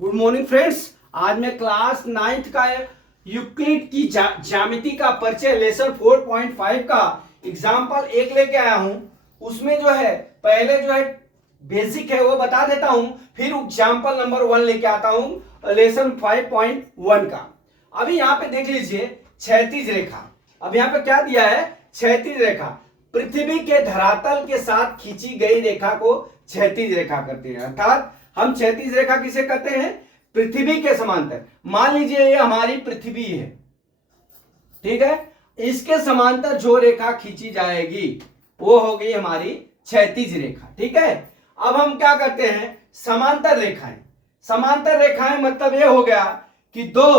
Good morning friends. आज मैं class 9th का यूक्लिड की ज्यामिति का परिचय लेसन 4.5 का एग्जाम्पल एक लेके आया हूं। उसमें जो है पहले जो है बेसिक है वो बता देता हूं, फिर एग्जाम्पल नंबर 1 लेके आता हूं लेसन 5.1 का। अभी यहाँ पे देख लीजिए क्षैतिज रेखा। अब यहाँ पे क्या दिया है? क्षैतिज रेखा। पृथ्वी के धरातल के साथ खींची गई रेखा को क्षैतिज रेखा कहते हैं। अर्थात हम क्षैतिज रेखा किसे कहते हैं? पृथ्वी के समांतर। मान लीजिए ये हमारी पृथ्वी है, ठीक है। इसके समांतर जो रेखा खींची जाएगी वो हो गई हमारी क्षैतिज रेखा, ठीक है। अब हम क्या करते हैं? समांतर रेखाएं। समांतर रेखाएं मतलब ये हो गया कि दो,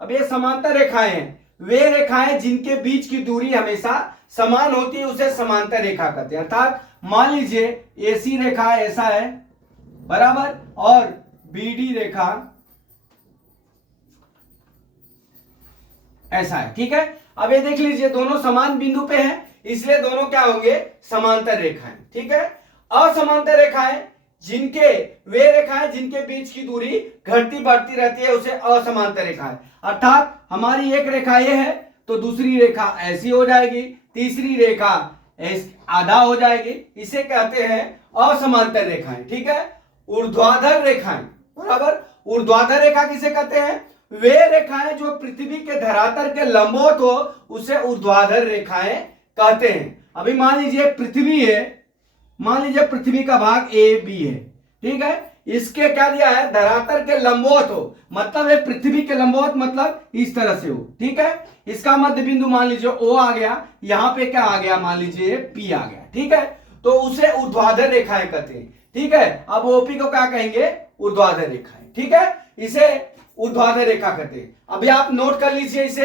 अब ये समांतर रेखाएं हैं, वे रेखाएं जिनके बीच की दूरी हमेशा समान होती है उसे समांतर रेखा कहते हैं। अर्थात मान लीजिए एसी रेखा ऐसा है बराबर, और बीडी रेखा ऐसा है, ठीक है। अब ये देख लीजिए दोनों समान बिंदु पे हैं, इसलिए दोनों क्या होंगे? समांतर रेखाएं, ठीक है। असमांतर रेखाएं वे रेखाएं जिनके बीच की दूरी घटती बढ़ती रहती है उसे असमांतर रेखाएं। अर्थात हमारी एक रेखा ये है तो दूसरी रेखा ऐसी हो जाएगी, तीसरी रेखा आधा हो जाएगी, इसे कहते हैं असमांतर रेखाएं, ठीक है। ऊर्ध्वाधर रेखाएं बराबर। ऊर्ध्वाधर रेखा किसे कहते हैं? वे रेखाएं जो पृथ्वी के धरातल के लंबवत हो उसे ऊर्ध्वाधर रेखाएं कहते हैं। अभी मान लीजिए पृथ्वी है, मान लीजिए पृथ्वी का भाग ए बी है, ठीक है। इसके क्या दिया है? धरातल के लंबवत हो, मतलब ये पृथ्वी के लंबवत मतलब इस तरह से हो, ठीक है। इसका मध्य बिंदु मान लीजिए ओ आ गया, यहां पे क्या आ गया? मान लीजिए पी आ गया, ठीक है। तो उसे ऊर्ध्वाधर रेखाएं कहते हैं, ठीक है। अब ओपी को क्या कहेंगे? ऊर्ध्वाधर रेखाएं, ठीक है। इसे ऊर्ध्वाधर रेखा कहते हैं। अभी आप नोट कर लीजिए इसे,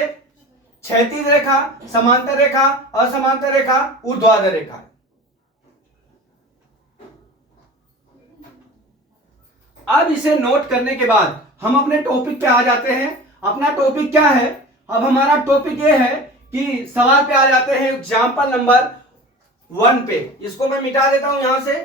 क्षैतिज रेखा, समांतर रेखा, असमांतर रेखा, ऊर्ध्वाधर रेखा। अब इसे नोट करने के बाद हम अपने टॉपिक पे आ जाते हैं। अपना टॉपिक क्या है? अब हमारा टॉपिक ये है कि सवाल पे आ जाते हैं एग्जाम्पल नंबर 1 पे। इसको मैं मिटा देता हूं यहां से।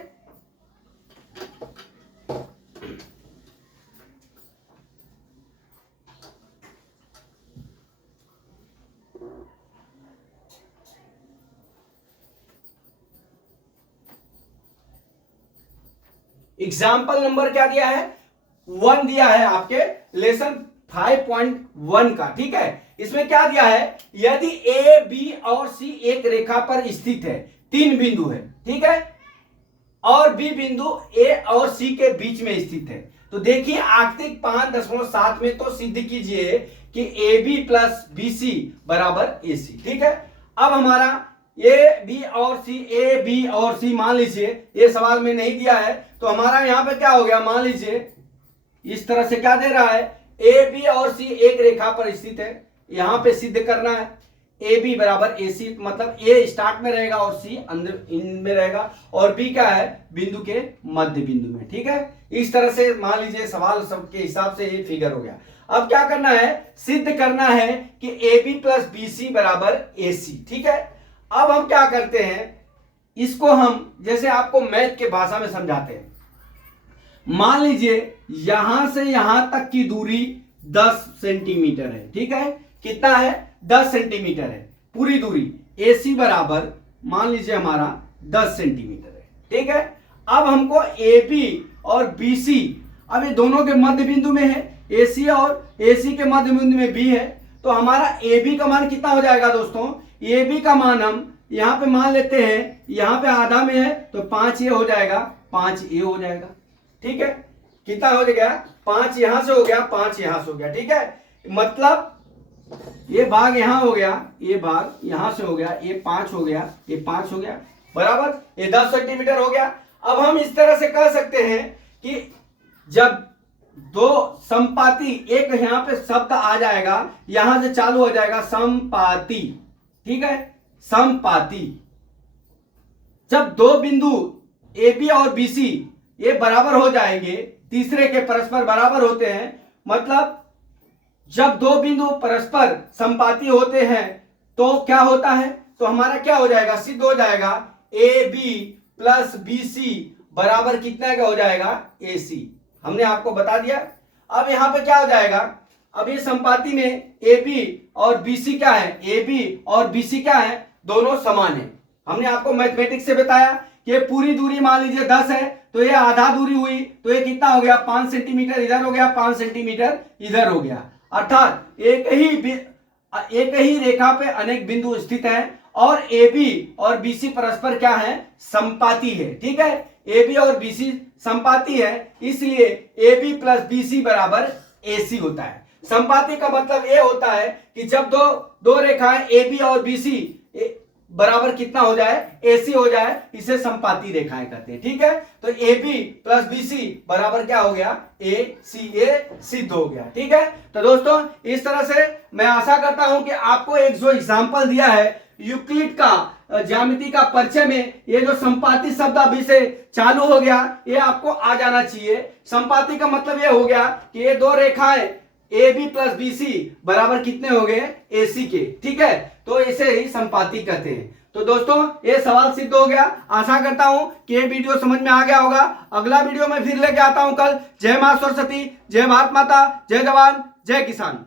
एग्जाम्पल नंबर क्या दिया है? 1 दिया है आपके लेसन 5.1 का, ठीक है। इसमें क्या दिया है? यदि ए बी और सी एक रेखा पर स्थित है, 3 बिंदु है, ठीक है, और बी बिंदु ए और सी के बीच में स्थित है, तो देखिए आकृति 5.7 में तो सिद्ध कीजिए कि A B plus B C बराबर ए सी, ठीक है। अब हमारा ए बी और सी मान लीजिए, ये सवाल में नहीं दिया है तो हमारा यहां पे क्या हो गया? मान लीजिए इस तरह से क्या दे रहा है? ए बी और सी एक रेखा पर स्थित है, यहां पे सिद्ध करना है ए बी बराबर ए सी, मतलब ए स्टार्ट में रहेगा और सी अंदर इन में रहेगा, और बी क्या है? बिंदु के मध्य बिंदु में, ठीक है। इस तरह से मान लीजिए सवाल सबके हिसाब से ये फिगर हो गया। अब क्या करना है? सिद्ध करना है कि A B plus B C बराबर ए सी, ठीक है। अब हम क्या करते हैं? इसको हम जैसे आपको मैथ के भाषा में समझाते हैं। मान लीजिए यहां से यहां तक की दूरी 10 सेंटीमीटर है, ठीक है। कितना है? 10 सेंटीमीटर है पूरी दूरी। AC बराबर मान लीजिए हमारा 10 सेंटीमीटर है, ठीक है। अब हमको AB और BC, अब ये दोनों के मध्य बिंदु में है, AC और AC के मध्य बिंदु में B है, तो हमारा AB का मान कितना हो जाएगा दोस्तों? AB का मान हम यहां पे मान लेते हैं, यहां पे आधा में है तो 5A हो जाएगा, 5A हो जाएगा, ठीक है। कितना हो गया? 5 यहां से हो गया, 5 यहां से हो गया, ठीक है। मतलब ये भाग यहां हो गया, ये भाग यहां से हो गया, ये 5 हो गया, ये 5 हो गया बराबर, ये 10 सेंटीमीटर हो गया। अब हम इस तरह से कह सकते हैं कि जब दो समपाती, एक यहां पे शब्द आ जाएगा, यहां से चालू हो जाएगा समपाती, ठीक है, समपाती। जब दो बिंदु ए बी और बी सी ये बराबर हो जाएंगे, तीसरे के परस्पर बराबर होते हैं, मतलब जब दो बिंदु परस्पर संपाती होते हैं तो क्या होता है? तो हमारा क्या हो जाएगा? सिद्ध हो जाएगा A B plus B C बराबर कितना का हो जाएगा? ए सी। हमने आपको बता दिया। अब यहां पे क्या हो जाएगा, अब ये संपाति में ए बी और बीसी क्या है, ए बी और बीसी क्या है, दोनों समान है। हमने आपको मैथमेटिक्स से बताया कि पूरी दूरी मान लीजिए 10 है, तो ये आधा दूरी हुई, तो ये कितना हो गया, 5 सेंटीमीटर इधर हो गया, 5 सेंटीमीटर इधर हो गया। अर्थात एक ही रेखा पे अनेक बिंदु स्थित हैं और ए बी और बीसी परस्पर क्या है, संपाती है। ठीक है, ए बी और बीसी संपाती है, इसलिए ए बी प्लस बीसी बराबर एसी होता है। संपाती का मतलब ये होता है कि जब दो रेखाएं ए बी और बीसी बराबर कितना हो जाए, एसी हो जाए, इसे संपाती रेखाएं कहते हैं। ठीक है, तो ए बी प्लस बीसी बराबर क्या हो गया, ए सी, ए सिद्ध हो गया। ठीक है, तो दोस्तों इस तरह से मैं आशा करता हूं कि आपको एक जो एग्जाम्पल दिया है यूक्लिड का ज्यामिति का परिचय में, ये जो संपाती शब्द अभी से चालू हो गया, ये आपको आ जाना चाहिए। संपाती का मतलब ये हो गया कि ये दो रेखाएं A B plus B C बराबर कितने हो गए, ए सी के। ठीक है, तो इसे ही संपाती कहते हैं। तो दोस्तों ये सवाल सिद्ध हो गया। आशा करता हूं कि ये वीडियो समझ में आ गया होगा। अगला वीडियो में फिर लेके आता हूं कल। जय मां सरस्वती, जय भारत माता, जय जवान, जय किसान।